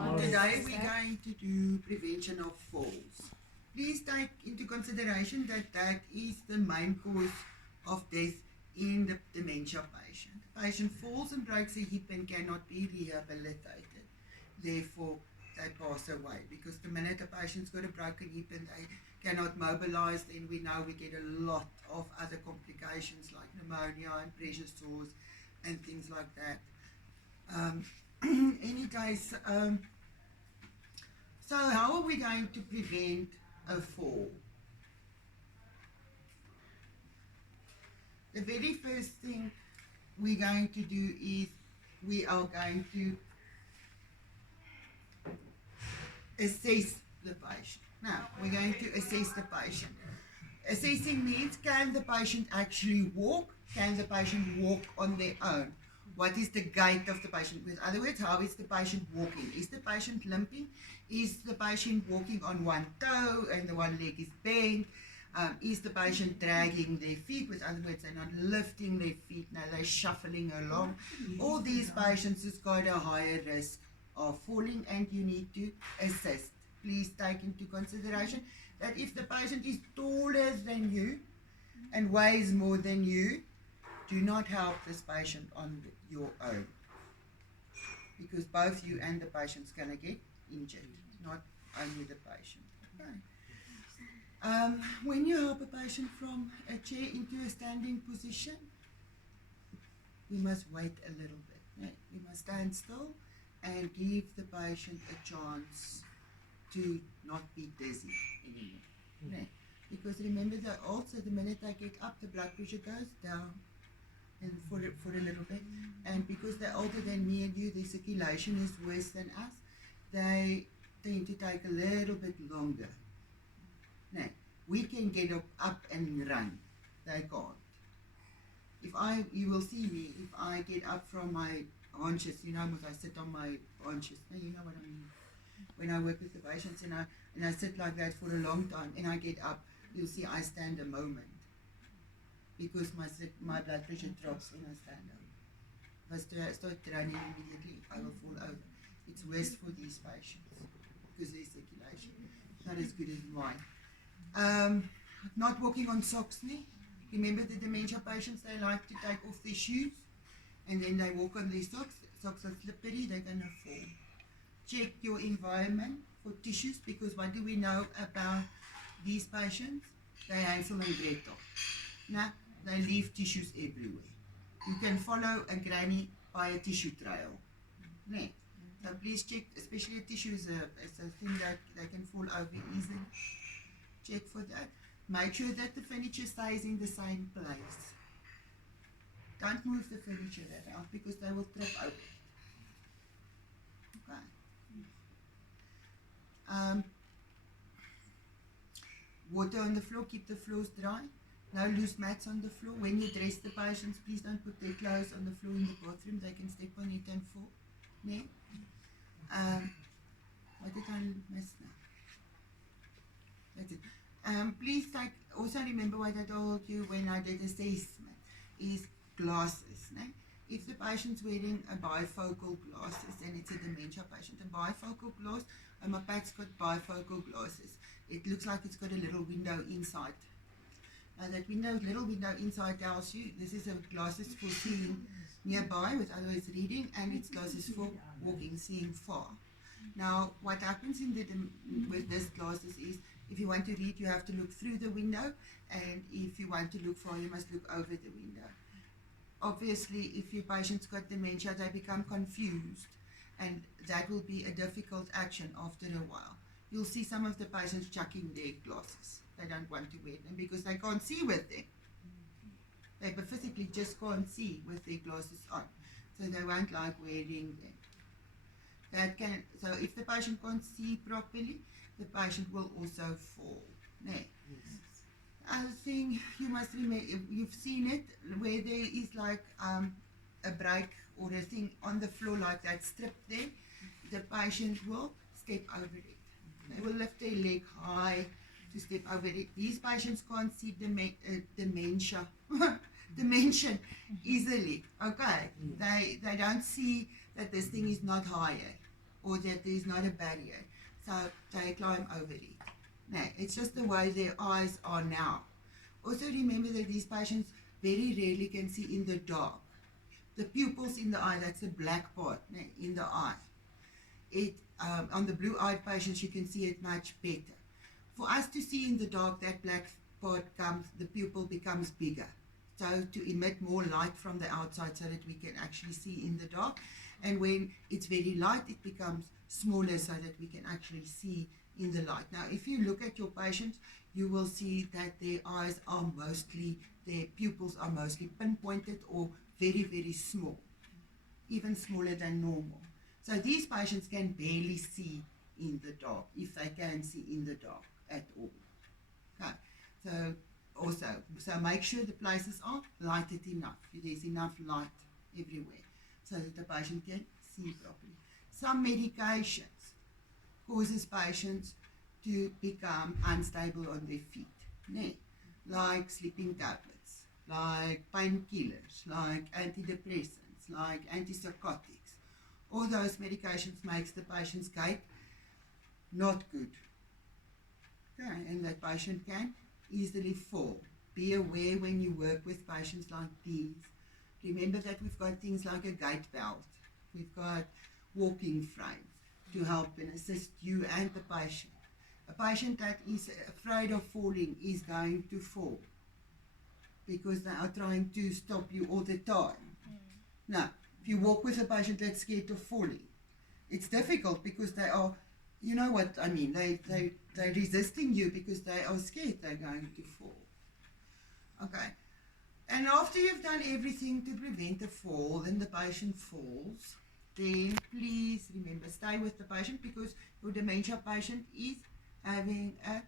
Today we're going to do prevention of falls. Please take into consideration that that is the main cause of death in the dementia patient. The patient falls and breaks a hip and cannot be rehabilitated. Therefore, they pass away because the minute the patient's got a broken hip and they cannot mobilize, then we know we get a lot of other complications like pneumonia and pressure sores and things like that. Any case, so how are we going to prevent a fall? The very first thing we're going to do is we are going to assess the patient. Now, we're going to assess the patient. Assessing means, can the patient actually walk? Can the patient walk on their own? What is the gait of the patient? In other words, how is the patient walking? Is the patient limping? Is the patient walking on one toe and the one leg is bent? Is the patient dragging their feet? In other words, they're not lifting their feet, now they're shuffling along. All these patients has got a higher risk of falling, and you need to assist. Please take into consideration that if the patient is taller than you and weighs more than you, do not help this patient on your own, because both you and the patient's going to get injured, not only the patient. Okay. When you help a patient from a chair into a standing position, we must wait a little bit. Yeah? We must stand still and give the patient a chance to not be dizzy anymore. Yeah? Because remember that also the minute they get up, the blood pressure goes down and for a little bit. And because they're older than me and you, their circulation is worse than us, they tend to take a little bit longer. Now, we can get up and run. They can't. You will see me, if I get up from my haunches, you know, because I sit on my haunches. Now, you know what I mean. When I work with the patients and I sit like that for a long time and I get up, you'll see I stand a moment. Because my blood pressure drops when I stand up. If I start running immediately, I will fall over. It's worse for these patients because their circulation is not as good as mine. Not walking on socks. Remember the dementia patients, they like to take off their shoes and then they walk on their socks. Socks are slippery, they're going to fall. Check your environment for tissues, because what do we know about these patients? They Hansel and Gretel. Now, they leave tissues everywhere. You can follow a granny by a tissue trail. So please check, especially a tissue is a thing that they can fall over easily. Check for that. Make sure that the furniture stays in the same place. Don't move the furniture around because they will trip over it. Okay. Water on the floor, keep the floors dry. No loose mats on the floor. When you dress the patients, please don't put their clothes on the floor in the bathroom. They can step on it and fall. Yeah? What did I miss now? That's it. Please also remember what I told you when I did assessment, is glasses. No? If the patient's wearing a bifocal glasses and it's a dementia patient, a bifocal glass, my pat's got bifocal glasses. It looks like it's got a little window inside. That little window inside tells you this is a glasses for seeing nearby, with otherwise reading, and it's glasses for walking, seeing far. Now, what happens with this glasses is, if you want to read, you have to look through the window, and if you want to look far, you must look over the window. Obviously, if your patient's got dementia, they become confused, and that will be a difficult action after a while. You'll see some of the patients chucking their glasses. They don't want to wear them because they can't see with them. They physically just can't see with their glasses on, so they won't like wearing them. So if the patient can't see properly, the patient will also fall. Other thing you must remember, you've seen it where there is like a break or a thing on the floor like that strip there, the patient will step over it. They will lift their leg high to step over it. These patients can't see dimension easily. Okay, they don't see that this thing is not higher. or that there's not a barrier. So they climb over it. No, it's just the way their eyes are now. Also remember that these patients very rarely can see in the dark. The pupils in the eye, that's the black part in the eye. On the blue-eyed patients, you can see it much better. For us to see in the dark, that black part the pupil becomes bigger. So to emit more light from the outside so that we can actually see in the dark. And when it's very light, it becomes smaller so that we can actually see in the light. Now, if you look at your patients, you will see that their eyes are their pupils are mostly pinpointed or very, very small, even smaller than normal. So these patients can barely see in the dark, if they can see in the dark at all. Okay, so make sure the places are lighted enough. There's enough light everywhere so that the patient can see properly. Some medications causes patients to become unstable on their feet, like sleeping tablets, like painkillers, like antidepressants, like antipsychotics. All those medications makes the patient's gait not good. Okay, and that patient can easily fall. Be aware when you work with patients like these. Remember that we've got things like a gait belt. We've got walking frames to help and assist you and the patient. A patient that is afraid of falling is going to fall because they are trying to stop you all the time. Now, if you walk with a patient that's scared of falling, it's difficult because they are, you know what I mean, they're resisting you because they are scared they're going to fall. Okay. And after you've done everything to prevent a fall and the patient falls, then please remember, stay with the patient because your dementia patient is having a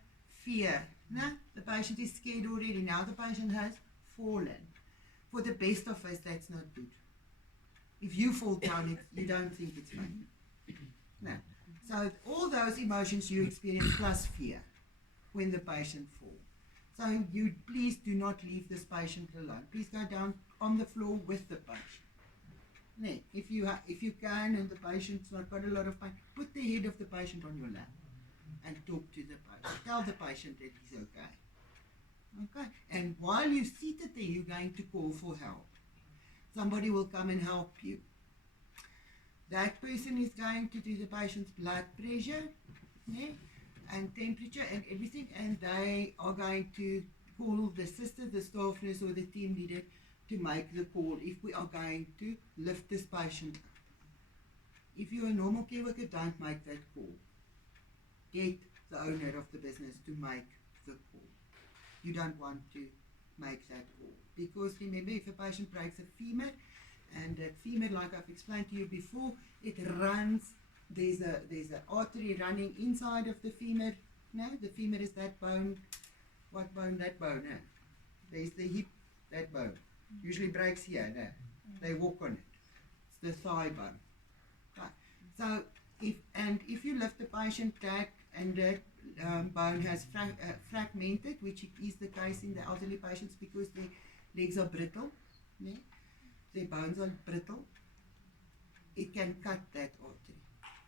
fear. No? The patient is scared already. Now the patient has fallen. For the best of us, that's not good. If you fall down, you don't think it's funny. No. So all those emotions you experience plus fear when the patient falls. So you please do not leave this patient alone. Please go down on the floor with the patient. If you can and the patient's not got a lot of pain, put the head of the patient on your lap and talk to the patient. Tell the patient that he's okay. Okay. And while you're seated there, you're going to call for help. Somebody will come and help you. That person is going to do the patient's blood pressure and temperature and everything, and they are going to call the sister, the staff nurse, or the team leader to make the call if we are going to lift this patient up. If you're a normal care worker, don't make that call. Get the owner of the business to make the call. You don't want to make that call because remember, if a patient breaks a femur, and that femur, like I've explained to you before, it runs. There's an artery running inside of the femur. No, the femur is that bone. What bone? That bone. No? There's the hip. That bone usually breaks here. No? They walk on it. It's the thigh bone. Okay. So if you lift the patient back and that bone has fragmented, which is the case in the elderly patients because their legs are brittle. No? Their bones are brittle, it can cut that artery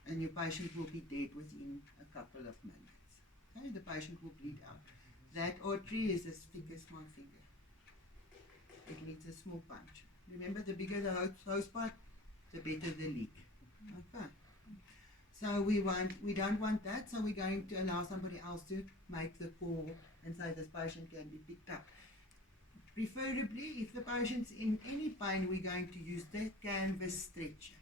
and your patient will be dead within a couple of minutes. Okay, the patient will bleed out. That artery is as thick as my finger. It needs a small punch. Remember, the bigger the hose pipe, the better the leak. Okay. So we don't want that, so we're going to allow somebody else to make the call and say this patient can be picked up. Preferably, if the patient's in any pain, we're going to use the canvas stretcher.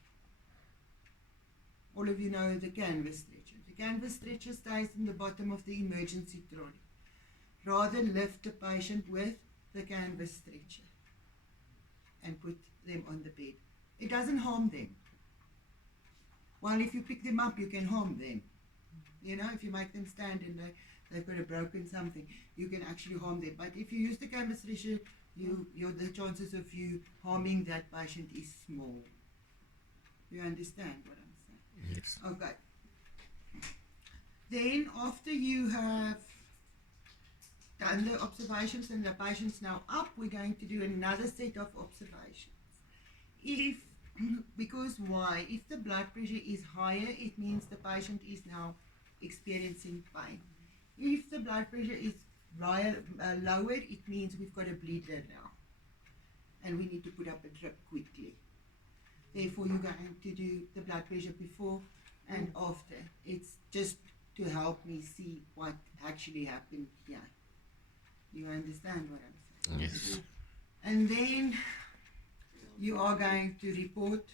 All of you know the canvas stretcher. The canvas stretcher stays in the bottom of the emergency trolley. Rather lift the patient with the canvas stretcher and put them on the bed. It doesn't harm them. While if you pick them up, you can harm them. You know, if you make them stand and they've got a broken something, you can actually harm them. But if you use the canvas stretcher, the chances of you harming that patient is small. You understand what I'm saying? Yes. Okay. Then after you have done the observations and the patient's now up, we're going to do another set of observations. If Because why? If the blood pressure is higher, it means the patient is now experiencing pain. If the blood pressure is lower, it means we've got a bleeder now. And we need to put up a drip quickly. Therefore, you're going to do the blood pressure before and after. It's just to help me see what actually happened here. You understand what I'm saying? Yes. And then you are going to report,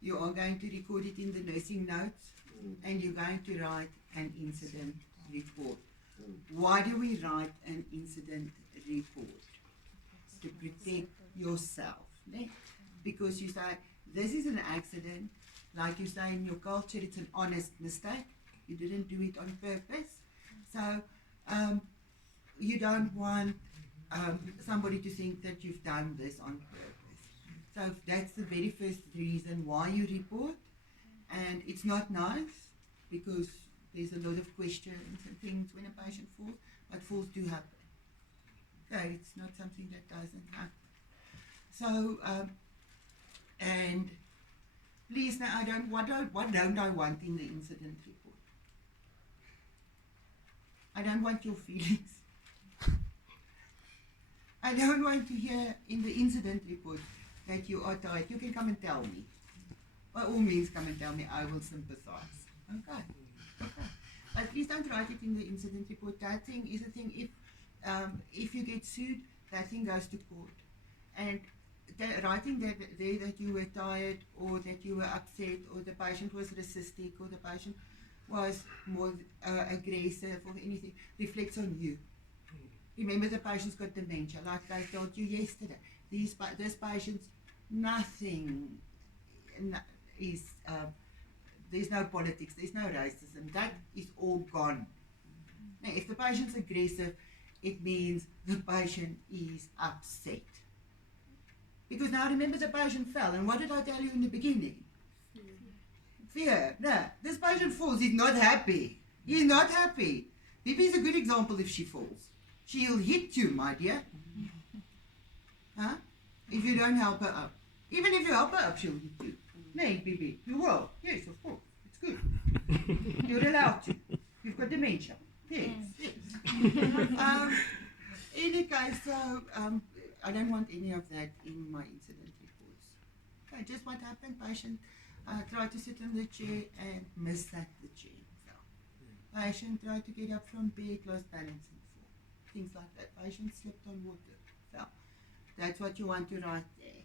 you are going to record it in the nursing notes, and you're going to write an incident report. Why do we write an incident report? To protect yourself. Ne? Because you say, this is an accident, like you say in your culture, it's an honest mistake. You didn't do it on purpose. So you don't want somebody to think that you've done this on purpose. So that's the very first reason why you report. And it's not nice because there's a lot of questions and things when a patient falls, but falls do happen. Okay, it's not something that doesn't happen. So, and please now, what don't I want in the incident report? I don't want your feelings. I don't want to hear in the incident report that you are tired. You can come and tell me. By all means, come and tell me. I will sympathize. Okay. But please don't write it in the incident report. That thing is a thing. If you get sued, that thing goes to court. And writing that you were tired, or that you were upset, or the patient was racistic, or the patient was more aggressive, or anything, reflects on you. Remember, the patient's got dementia, like I told you yesterday. This patient's nothing is. There's no politics. There's no racism. That is all gone. Now, if the patient's aggressive, it means the patient is upset. Because now remember, the patient fell, and what did I tell you in the beginning? Fear. No, this patient falls, he's not happy. He's not happy. Bibi is a good example if she falls. She'll hit you, my dear. Huh? If you don't help her up. Even if you help her up, she'll hit you. Nay, Bibi, you will. Yes, of course. It's good. You're allowed to. You've got dementia. Yes. Any case, so I don't want any of that in my incident reports. Okay, just what happened, patient tried to sit in the chair and missed the chair. So, patient tried to get up from bed, lost balance and fall. Things like that. Patient slipped on water, fell. That's what you want to write there.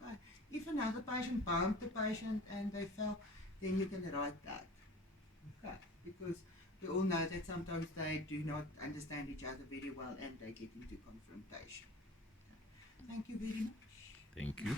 Okay. If another patient bumped the patient and they fell, then you can write that. Okay. Because we all know that sometimes they do not understand each other very well and they get into confrontation. Thank you very much. Thank you.